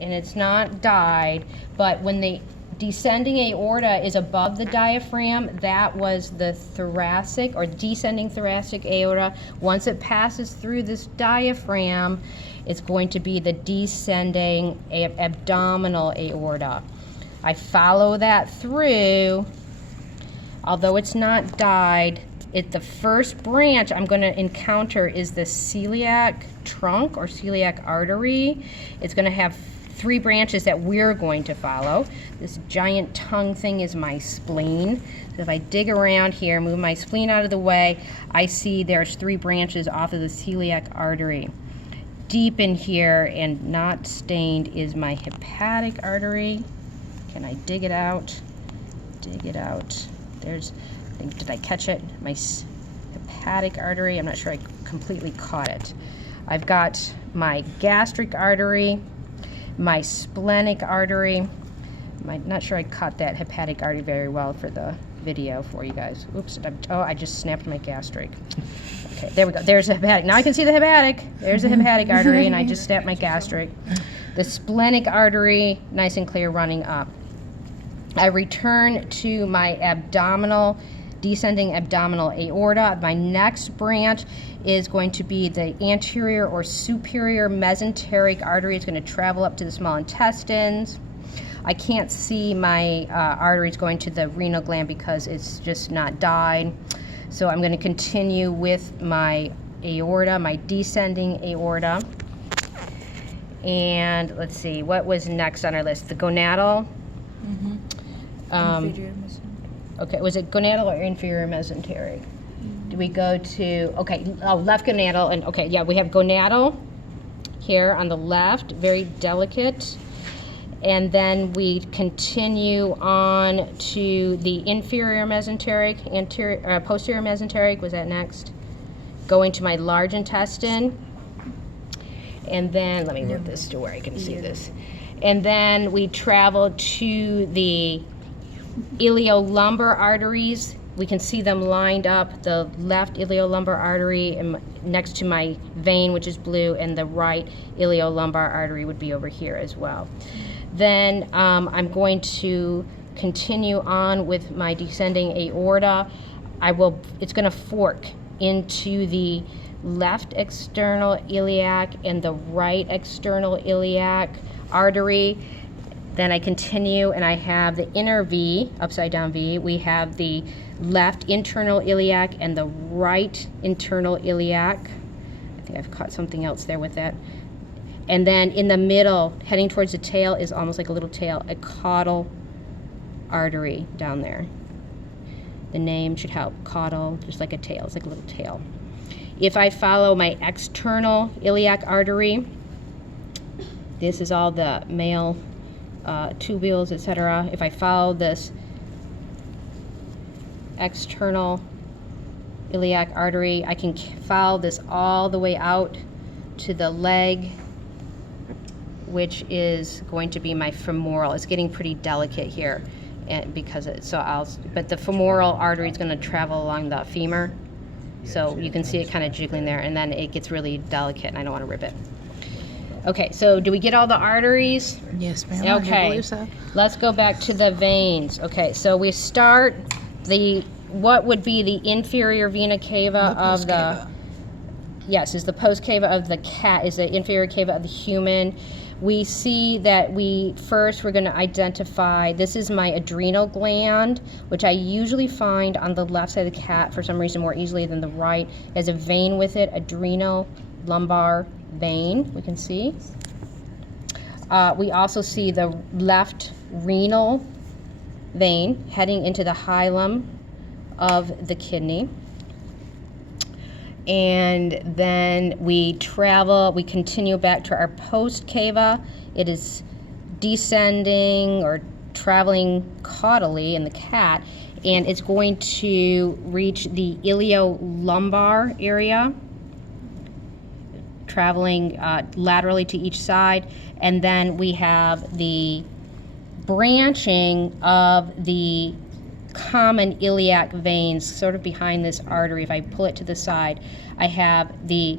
and it's not dyed, but when the descending aorta is above the diaphragm, that was the thoracic or descending thoracic aorta. Once it passes through this diaphragm, it's going to be the descending abdominal aorta. I follow that through, although it's not dyed. The first branch I'm going to encounter is the celiac trunk or celiac artery. It's going to have 3 branches that we're going to follow. This giant tongue thing is my spleen. So if I dig around here, move my spleen out of the way, I see there's 3 branches off of the celiac artery. Deep in here and not stained is my hepatic artery. Can I dig it out? Dig it out. There's, did I catch it? My hepatic artery. I'm not sure I completely caught it. I've got my gastric artery, my splenic artery. I'm not sure I caught that hepatic artery very well for the video for you guys. Oops, oh, I just snapped my gastric. Okay, there we go. There's the hepatic. Now I can see the hepatic. There's the hepatic artery, and I just snapped my gastric. The splenic artery, nice and clear, running up. I return to my descending abdominal aorta. My next branch is going to be the anterior or superior mesenteric artery. It's going to travel up to the small intestines. I can't see my arteries going to the renal gland because it's just not dyed. So I'm going to continue with my aorta, my descending aorta. And let's see, what was next on our list? The gonadal. Okay, was it gonadal or inferior mesenteric? Do we go to, okay, left gonadal, and okay, yeah, we have gonadal here on the left, very delicate. And then we continue on to the inferior mesenteric, posterior mesenteric, was that next? Going to my large intestine. And then, let me move this to where I can see this. And then we travel to the iliolumbar arteries. We can see them lined up, the left iliolumbar artery next to my vein, which is blue, and the right iliolumbar artery would be over here as well. Then I'm going to continue on with my descending aorta. It's going to fork into the left external iliac and the right external iliac artery. Then I continue and I have the inner V, upside down V. We have the left internal iliac and the right internal iliac. I think I've caught something else there with that. And then in the middle, heading towards the tail, is almost like a little tail, a caudal artery down there. The name should help, caudal, just like a tail, it's like a little tail. If I follow my external iliac artery, this is all the male tubules, etc. If I follow this external iliac artery, I can follow this all the way out to the leg, which is going to be my femoral. It's getting pretty delicate here, and but the femoral artery is going to travel along the femur, so you can see it kind of jiggling there, and then it gets really delicate, and I don't want to rip it. Okay, so do we get all the arteries? Yes, ma'am. Okay, I believe so. Let's go back to the veins. Okay, so we start what would be the inferior vena cava of the, yes, is the post cava of the cat, is the inferior cava of the human. We see that we're going to identify, this is my adrenal gland, which I usually find on the left side of the cat for some reason more easily than the right. It has a vein with it, adrenal lumbar vein, we can see. We also see the left renal vein heading into the hilum of the kidney. And then we continue back to our post cava. It is descending or traveling caudally in the cat, and it's going to reach the iliolumbar area, traveling laterally to each side. And then we have the branching of the common iliac veins sort of behind this artery. If I pull it to the side, I have the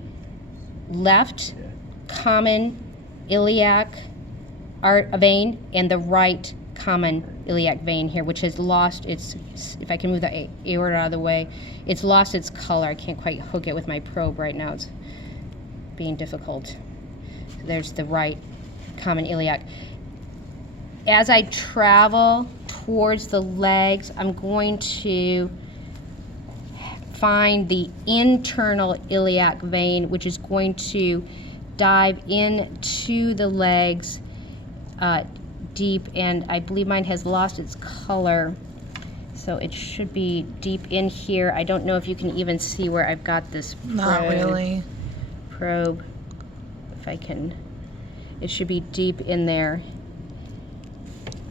left common iliac vein and the right common iliac vein here, which has lost its, if I can move the aorta out of the way, it's lost its color. I can't quite hook it with my probe right now. It's being difficult. So there's the right common iliac. As I travel towards the legs, I'm going to find the internal iliac vein, which is going to dive into the legs deep, and I believe mine has lost its color, so it should be deep in here. I don't know if you can even see where I've got this probe. Not really. Probe, if I can, it should be deep in there.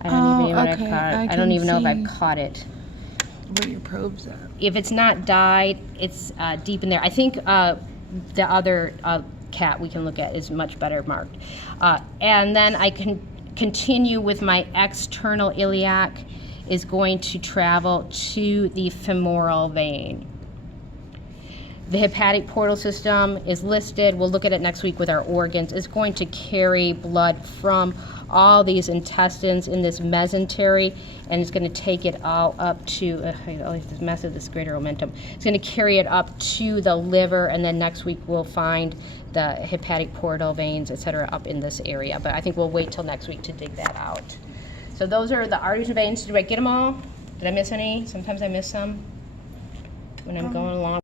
I don't even know what I've caught. I don't even know if I've caught it. Where your probe's at. If it's not dyed, it's deep in there. I think the other cat we can look at is much better marked. And then I can continue with my external iliac, is going to travel to the femoral vein. The hepatic portal system is listed. We'll look at it next week with our organs. It's going to carry blood from all these intestines in this mesentery, and it's going to take it all up to, this mess of this greater omentum. It's going to carry it up to the liver, and then next week we'll find the hepatic portal veins, etc., up in this area. But I think we'll wait till next week to dig that out. So those are the arteries and veins. Did I get them all? Did I miss any? Sometimes I miss some when I'm going along.